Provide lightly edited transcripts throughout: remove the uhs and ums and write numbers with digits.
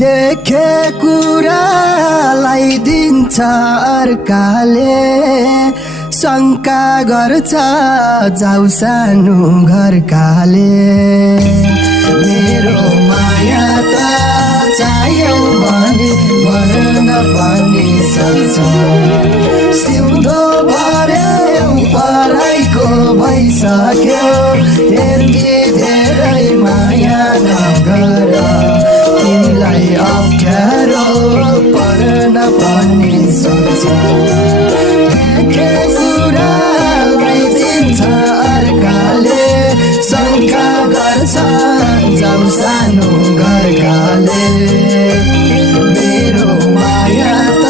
देखे कुरालाई दिन्छ अर्काले शङ्का गर्छ जाऊ सानो घरकाले मेरो माया त चाहियो भने भन्न पनि सक्छ सिउँदो भर्यो पराइको भइसक्यो यति धेरै माया नगर तिमीलाई अप्ठ्यारो पर्न पनि सक्छ देखे कुरालाई दिन्छ अर्काले शङ्का गर्छ जाऊ सानो घरकाले मेरो माया त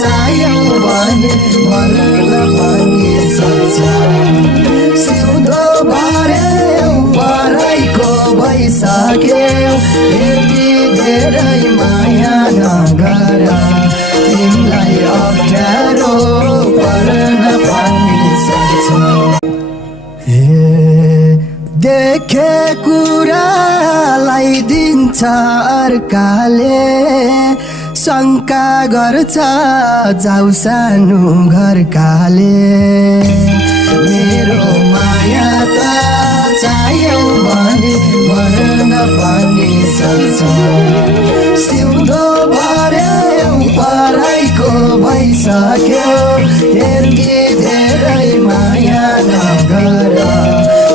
चाहियो भने भन्न पनि सक्छ सिउँदो भर्यो पराइको भइसक्यो यति धेरै माया नगर तिमीलाई अप्ठ्यारो पर्न पनि सक्छ देखे कुरालाई दिन्छ अर्काले शङ्का गर्छ जाऊ सानो घरकाले मेरो माया त चाहियो भने भन्न पनि सक्छ सिउँदो भर्यो पराइको भइसक्यो यति धेरै माया नगर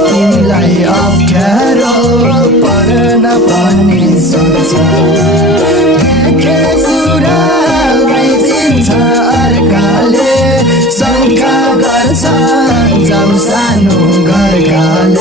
तिमीलाई अप्ठ्यारो पर्न पनि सक्छ देखे कुरालाई दिन्छ अर्काले शङ्का गर्छ जाऊ सानो घरकाले